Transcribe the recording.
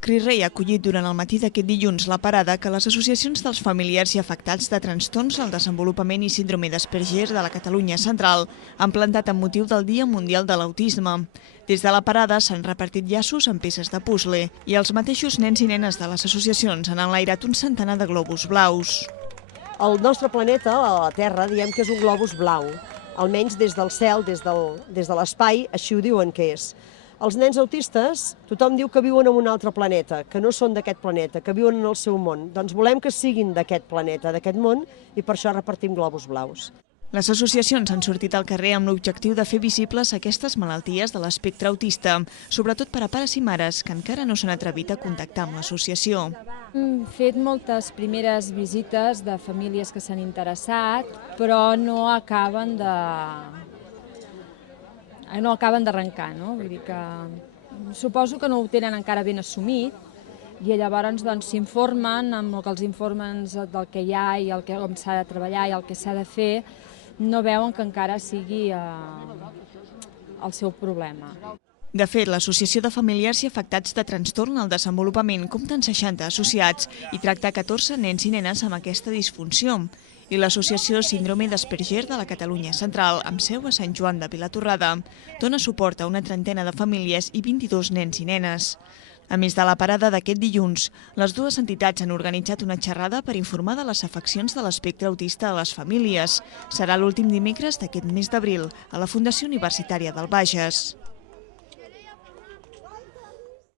CRIREI ha acollit durant el matí d'aquest dilluns la parada que les associacions dels familiars i afectats de trastorns al desenvolupament i síndrome d'Asperger de la Catalunya Central han plantat amb motiu del Dia Mundial de l'Autisme. Des de la parada s'han repartit llaços amb peces de puzle i els mateixos nens i nenes de les associacions han enlairat un centenar de globus blaus. El nostre planeta, la Terra, diem que és un globus blau, almenys des del cel, des de l'espai, així ho diuen que és. Els nens autistes, tothom diu que viuen en un altre planeta, que no són d'aquest planeta, que viuen en el seu món. Doncs volem que siguin d'aquest planeta, d'aquest món, i per això repartim globus blaus. Les associacions han sortit al carrer amb l'objectiu de fer visibles aquestes malalties de l'espectre autista, sobretot per a pares i mares que encara no s'han atrevit a contactar amb l'associació. Hem fet moltes primeres visites de famílies que s'han interessat, però no acaben d'arrencar, no? Vull dir que suposo que no ho tenen encara ben assumit i llavors s'informen amb el que els informen del que hi ha i com s'ha de treballar i el que s'ha de fer, no veuen que encara sigui el seu problema. De fet, l'Associació de Familiars i Afectats de Trastorn al Desenvolupament compta amb 60 associats i tracta 14 nens i nenes amb aquesta disfunció. I l'Associació Síndrome d'Asperger de la Catalunya Central, amb seu a Sant Joan de Vilatorrada, dona suport a una trentena de famílies i 22 nens i nenes. A més de la parada d'aquest dilluns, les dues entitats han organitzat una xerrada per informar de les afeccions de l'espectre autista a les famílies. Serà l'últim dimecres d'aquest mes d'abril a la Fundació Universitària del Bages.